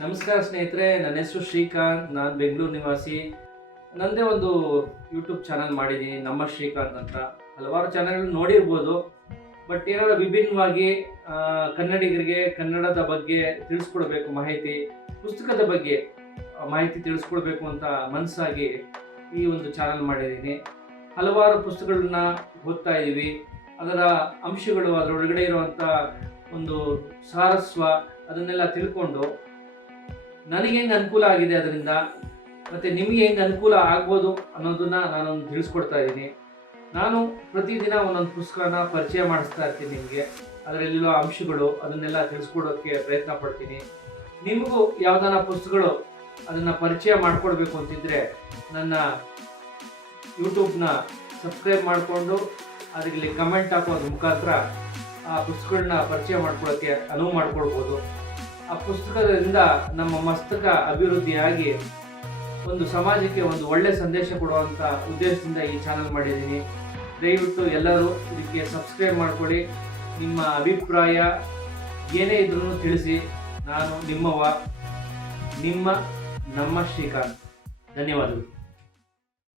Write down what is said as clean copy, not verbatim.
ನಮಸ್ಕಾರ ಸ್ನೇಹಿತರೆ, ನನ್ನ ಹೆಸರು ಶ್ರೀಕಾಂತ್. ನಾನು ಬೆಂಗಳೂರು ನಿವಾಸಿ. ನನ್ನದೇ ಒಂದು ಯೂಟ್ಯೂಬ್ ಚಾನಲ್ ಮಾಡಿದ್ದೀನಿ, ನಮ್ಮ ಶ್ರೀಕಾಂತ್ ಅಂತ. ಹಲವಾರು ಚಾನಲ್ ನೋಡಿರ್ಬೋದು. ಬಟ್ ಏನಾದರೂ ವಿಭಿನ್ನವಾಗಿ ಕನ್ನಡಿಗರಿಗೆ ಕನ್ನಡದ ಬಗ್ಗೆ ತಿಳಿಸ್ಕೊಡ್ಬೇಕು, ಮಾಹಿತಿ ಪುಸ್ತಕದ ಬಗ್ಗೆ ಮಾಹಿತಿ ತಿಳಿಸ್ಕೊಡ್ಬೇಕು ಅಂತ ಮನಸ್ಸಾಗಿ ಈ ಒಂದು ಚಾನಲ್ ಮಾಡಿದ್ದೀನಿ. ಹಲವಾರು ಪುಸ್ತಕಗಳನ್ನ ಓದ್ತಾ ಇದ್ದೀವಿ. ಅದರ ಅಂಶಗಳು, ಅದರೊಳಗಡೆ ಇರುವಂಥ ಒಂದು ಸಾರಸ್ವ ಅದನ್ನೆಲ್ಲ ತಿಳ್ಕೊಂಡು ನನಗೆ ಹೆಂಗೆ ಅನುಕೂಲ ಆಗಿದೆ ಅದರಿಂದ, ಮತ್ತು ನಿಮಗೆ ಹೆಂಗೆ ಅನುಕೂಲ ಆಗ್ಬೋದು ಅನ್ನೋದನ್ನು ನಾನೊಂದು ತಿಳಿಸ್ಕೊಡ್ತಾ ಇದ್ದೀನಿ. ನಾನು ಪ್ರತಿದಿನ ಒಂದೊಂದು ಪುಸ್ತಕನ ಪರಿಚಯ ಮಾಡಿಸ್ತಾ ಇರ್ತೀನಿ ನಿಮಗೆ. ಅದರಲ್ಲಿರೋ ಅಂಶಗಳು ಅದನ್ನೆಲ್ಲ ತಿಳಿಸ್ಕೊಡೋಕ್ಕೆ ಪ್ರಯತ್ನ ಪಡ್ತೀನಿ. ನಿಮಗೂ ಯಾವುದಾನ ಪುಸ್ತಕಗಳು ಅದನ್ನು ಪರಿಚಯ ಮಾಡಿಕೊಡ್ಬೇಕು ಅಂತಿದ್ದರೆ ನನ್ನ ಯೂಟ್ಯೂಬ್ನ ಸಬ್ಸ್ಕ್ರೈಬ್ ಮಾಡಿಕೊಂಡು ಅದರಲ್ಲಿ ಕಮೆಂಟ್ ಹಾಕೋದ್ರ ಮುಖಾಂತರ ಆ ಪುಸ್ತಕಗಳನ್ನ ಪರಿಚಯ ಮಾಡ್ಕೊಳ್ಳೋಕ್ಕೆ ಅನುವು ಮಾಡಿಕೊಡ್ಬೋದು. ಆ ಪುಸ್ತಕದಿಂದ ನಮ್ಮ ಮಸ್ತಕ ಅಭಿವೃದ್ಧಿಯಾಗಿ ಒಂದು ಸಮಾಜಕ್ಕೆ ಒಂದು ಒಳ್ಳೆಯ ಸಂದೇಶ ಕೊಡುವಂಥ ಉದ್ದೇಶದಿಂದ ಈ ಚಾನಲ್ ಮಾಡಿದ್ದೀನಿ. ದಯವಿಟ್ಟು ಎಲ್ಲರೂ ಇದಕ್ಕೆ ಸಬ್ಸ್ಕ್ರೈಬ್ ಮಾಡಿಕೊಳ್ಳಿ. ನಿಮ್ಮ ಅಭಿಪ್ರಾಯ ಏನೇ ಇದ್ರೂ ತಿಳಿಸಿ. ನಾನು ನಿಮ್ಮ ನಮ್ಮ ಶ್ರೀಕಾಂತ್. ಧನ್ಯವಾದಗಳು.